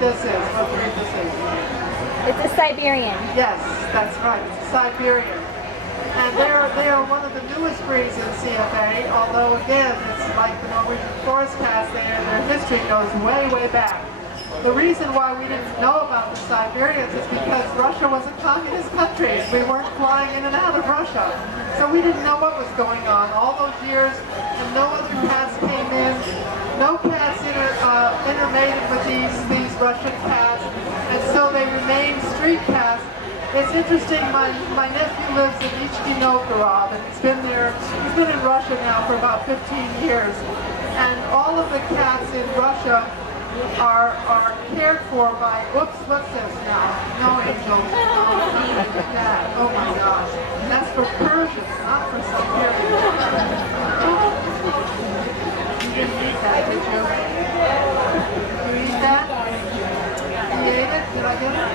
this is. What breed this is. It's a Siberian. Yes, that's right. It's a Siberian. And they are one of the newest breeds in CFA, although again, it's like the Norwegian forest cats, their history goes way, way back. The reason why we didn't know about the Siberians is because Russia was a communist country. We weren't flying in and out of Russia. So we didn't know what was going on all those years, and no other cats came in. No cats intermated with these Russian cats, and so they remained street cats. It's interesting, my nephew lives in Novgorod, and he's been in Russia now for about 15 years. And all of the cats in Russia are cared for by, what's this now? No, Angel. Yeah, oh my gosh. That's for Persians, not for Siberians. You didn't eat that, did you? You eat that? You ate it? Did I get it?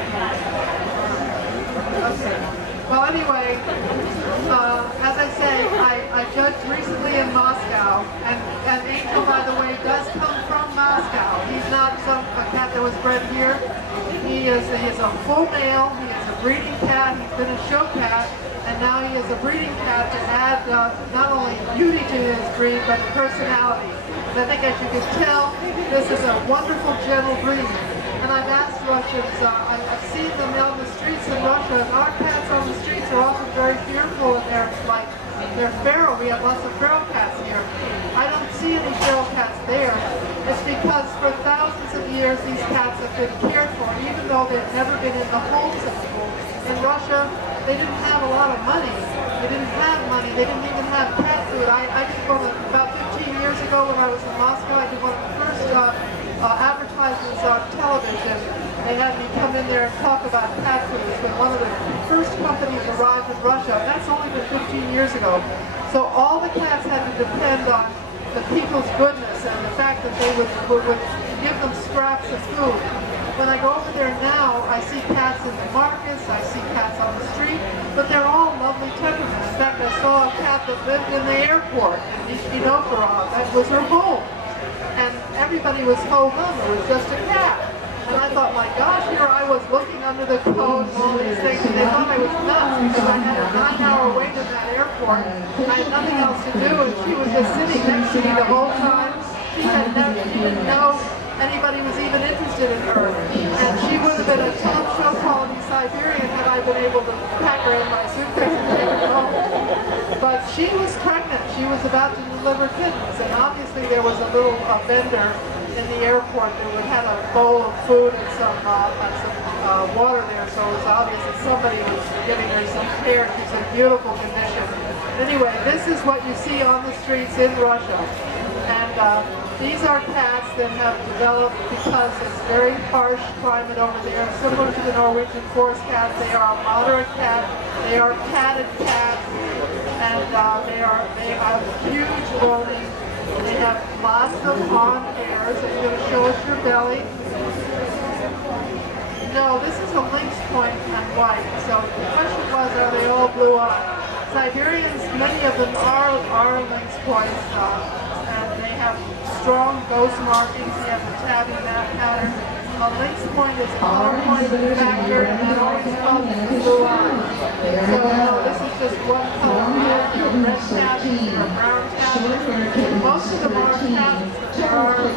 Okay. Well, anyway, as I say, I judged recently in Moscow, and Angel, by the way, does come from Moscow. He's not a cat that was bred here. He is a full male. He is a breeding cat. He's been a show cat, and now he is a breeding cat to add not only beauty to his breed, but personality. And I think, as you can tell, this is a wonderful, gentle breed. And I've asked Russians, I've seen them on the streets in Russia, and our cats on the streets are often very fearful, and they're feral. We have lots of feral cats here. I don't see any feral cats there. It's because for thousands of years these cats have been cared for, even though they've never been in the homes of people. In Russia, they didn't have a lot of money. They didn't have money. They didn't even have cat food. I did one about 15 years ago when I was in Moscow. I did one of the first advertisements on television. They had me come in there and talk about cat food when one of the first companies arrived in Russia. That's only been 15 years ago. So all the cats had to depend on the people's goodness and the fact that they would give them scraps of food. When I go over there now, I see cats in the markets, I see cats on the street, but they're all lovely temperaments. In fact, I saw a cat that lived in the airport in Novgorod. That was her home. And everybody was told, no, it was just a cat. And I thought, my gosh, here I was looking under the code and all these things, and they thought I was nuts because I had a 9-hour wait in that airport. I had nothing else to do, and she was just sitting next to me the whole time. She didn't know anybody was even interested in her. And she would have been a top show quality Siberian had I been able to pack her in my suitcase and take her home. But she was pregnant. She was about to deliver kittens, and obviously there was a little vendor in the airport who had a bowl of food and some water there, so it was obvious that somebody was giving her some care. She's in beautiful condition. Anyway, this is what you see on the streets in Russia. And these are cats that have developed because it's very harsh climate over there, similar to the Norwegian forest cats. They are a moderate cat. They are catted cats, and they have huge body. They have lots of on hairs. Are you going to show us your belly? No, this is a lynx point and white. So the question was, are they all blue-eyed? Siberians, many of them are lynx points, and they have strong ghost markings. They have the tabby map pattern. A lynx point is a color point factor, and that always comes with blue eyes. So no, this is just one color pattern, red tabby or brown tabby. Most of them are tabbies, but there are, I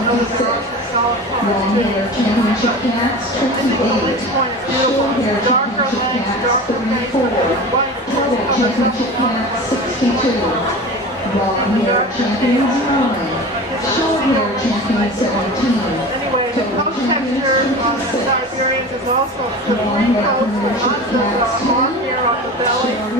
know that there are some solid colors too. The lynx point is beautiful. It's darker legs, darker face, white covers up the color. Long-haired champion 9, short-haired champion 17. Anyway, the coat texture on the Siberians is also the three coats with lots of long hair on the belly. And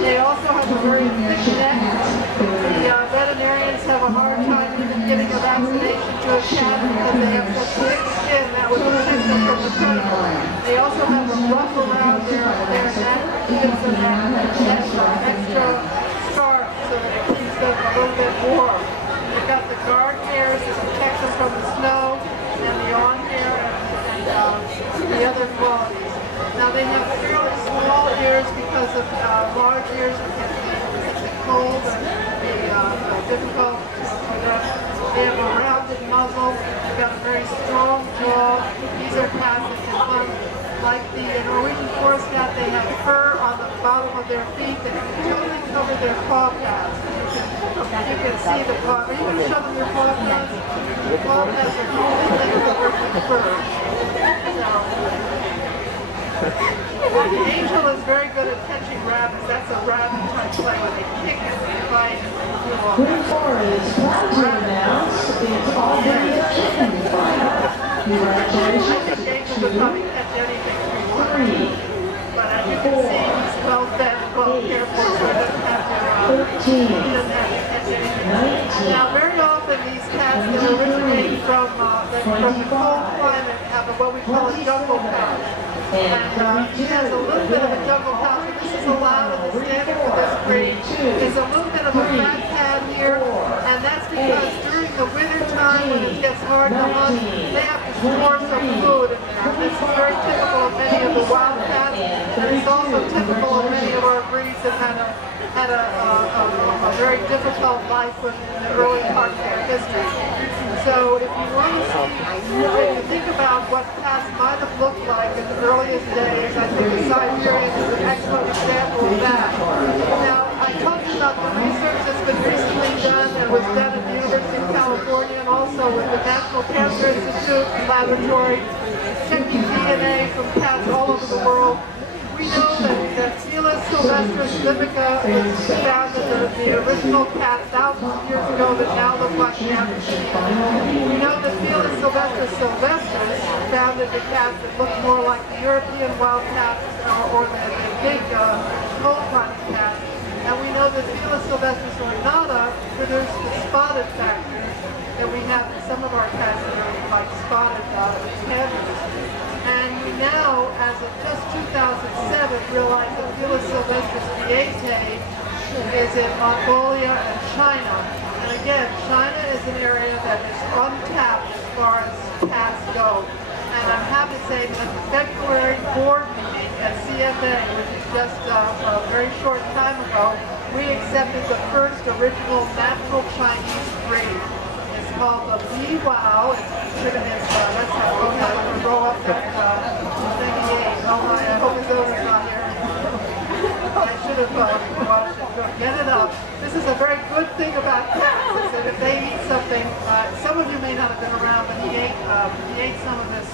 they also have a very thick neck. The veterinarians have a hard time even getting a vaccination to a cat because they have such thick skin that would protect them from the predator. They also have a ruff around their neck that gives them that extra scarf so that it keeps them a little bit warm. You've got the guard hairs that protect them from the snow, and the on hair, and the other qualities. Now they have fairly small ears because of large ears can be cold and be difficult for them. They have a rounded muzzle. They've got a very strong jaw. These are cats that can hunt. Like the Norwegian forest cat, they have fur on the bottom of their feet that totally cover their paw pads. You can see the paw. Are you going to show them your paw pads? The paw pads are completely covered with fur. Angel is very good at catching rabbits. That's a rabbit type play where they kick it and they bite it. Group 4 is proud to announce it's already a chicken fight. Congratulations Angel would probably catch anything to 3, but as you can see, he's well fed, well cared for, so he doesn't have to, 13, he doesn't have to catch anything. 19, Now, very often these cats that originate from the cold climate have what we call a jungle pouch. And he has a little bit of a jungle pouch, and this is allowed in the standard for this breed. There's a little bit of a fat pad here, and that's because during the winter time when it gets hard to hunt, they have to store some food in there. This is very typical of many of the wild cats, and it's also typical of many of our breeds that had a very difficult life in the early part of their history. So if you want to see, if you think about what cats might have looked like in the earliest days, I think the Siberian is an excellent example of that. Now, I talked about the research that's been recently done and was done at the University of California and also with the National Cancer Institute Laboratory, checking DNA from cats all over the world. We know that Felis sylvestris libica was found in the original cat thousands of years ago that now look like the African. We know that Felis sylvestris found in the cats that look more like the European wild cats or the big cold climate cats. And we know that Felis sylvestris ornata produced the spotted factor that we have in some of our cats that are like spotted tanners. And we now, as of just 2007, realize that Felis sylvestris vietae is in Mongolia and China. And again, China is an area that is untapped as far as cats go. And I'm happy to say that the February board meeting at CFA, which is just a very short time ago, we accepted the first original natural Chinese breed. It's called the Wow. Let's have to roll up that thing he ate. Oh my, I hope his owner's not here. I should have watched it. Get it up. This is a very good thing about cats, is that if they eat something, some of you may not have been around, but he ate some of this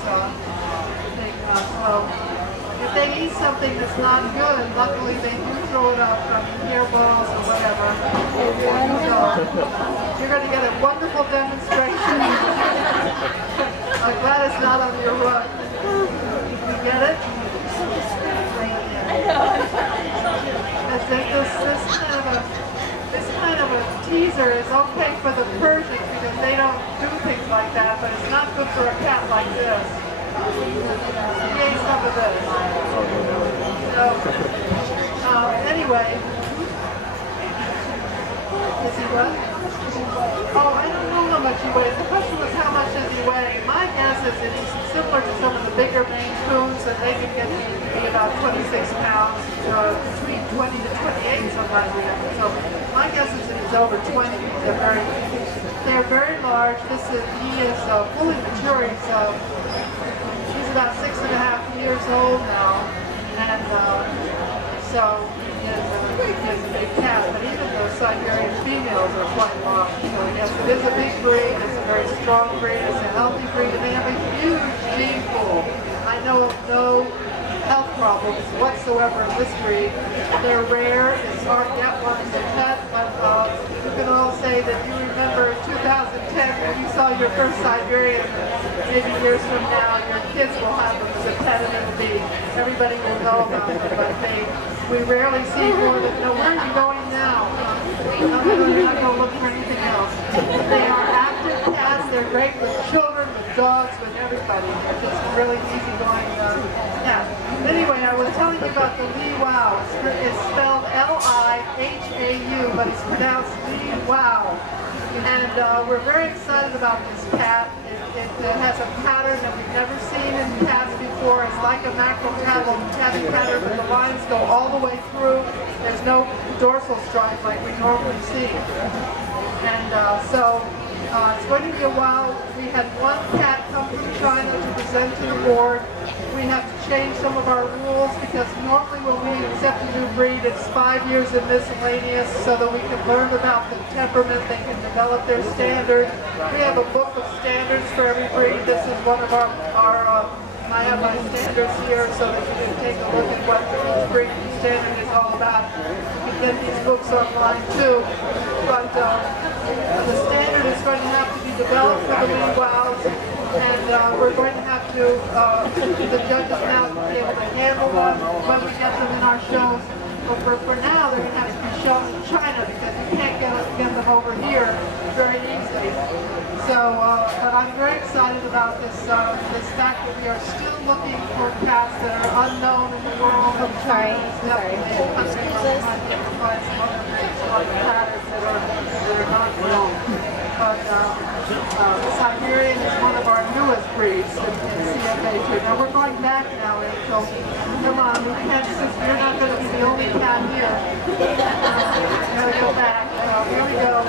thing. So if they eat something that's not good, luckily they do throw it up from hairballs or whatever. So you're going to get a wonderful demonstration. I'm glad it's not on your rug. You get it? This kind of a teaser is okay for the Persians because they don't do things like that, but it's not good for a cat like this. He ate some of this. So, anyway, is he what? Oh, I don't know how much he weighs. The question was how much does he weigh? My guess is that he's similar to some of the bigger Maine Coons, and they can get to be about 26 pounds, between 20 to 28 sometimes we have. So my guess is that he's over 20. They're very large. He is fully mature. He's about 6.5 years old now, and so he is a big cat. But even the Siberian females are quite large. So yes, it is a big breed. It's a very strong breed. It's a healthy breed, and they have a huge gene pool. I know of no health problems whatsoever in this breed. They're rare. It's hard to get one as a pet, but you can all say that you remember 2010 when you saw your first Siberian. Maybe years from now, your kids will have them as a pet, and everybody will know about them. But we rarely see more than, where are you going now? I'm not going to look for anything else. They are active cats. They're great with children, with dogs, with everybody. They're just really easygoing cats. Anyway, I was telling you about the Wow. It's spelled L-I-H-A-U, but it's pronounced Wow. And we're very excited about this cat. It has a pattern that we've never seen in cats before. It's like a mackerel pattern, but the lines go all the way through. There's no dorsal stripe like we normally see. And so It's going to be a while. We had one cat come from China to present to the board. We have to change some of our rules because normally when we accept a new breed, it's 5 years in miscellaneous so that we can learn about the temperament, they can develop their standards. We have a book of standards for every breed. This is one of I have my standards here so that you can take a look at what each breed standard is all about. You can get these books online too. But the standard is going to have to be developed for the Lee Wows, and we're going to have to, the judges now will be able to handle them when we get them in our shows. But for now, they're going to have to be shown in China because you can't get them over here very easily. So, but I'm very excited about this fact that we are still looking for cats that are unknown in the world of China. Siberian is one of our newest breeds in CFA too. Now we're going back now, Rachel. Come on, we can't you're not going to be the only cat here. We're going to go back. Here we go.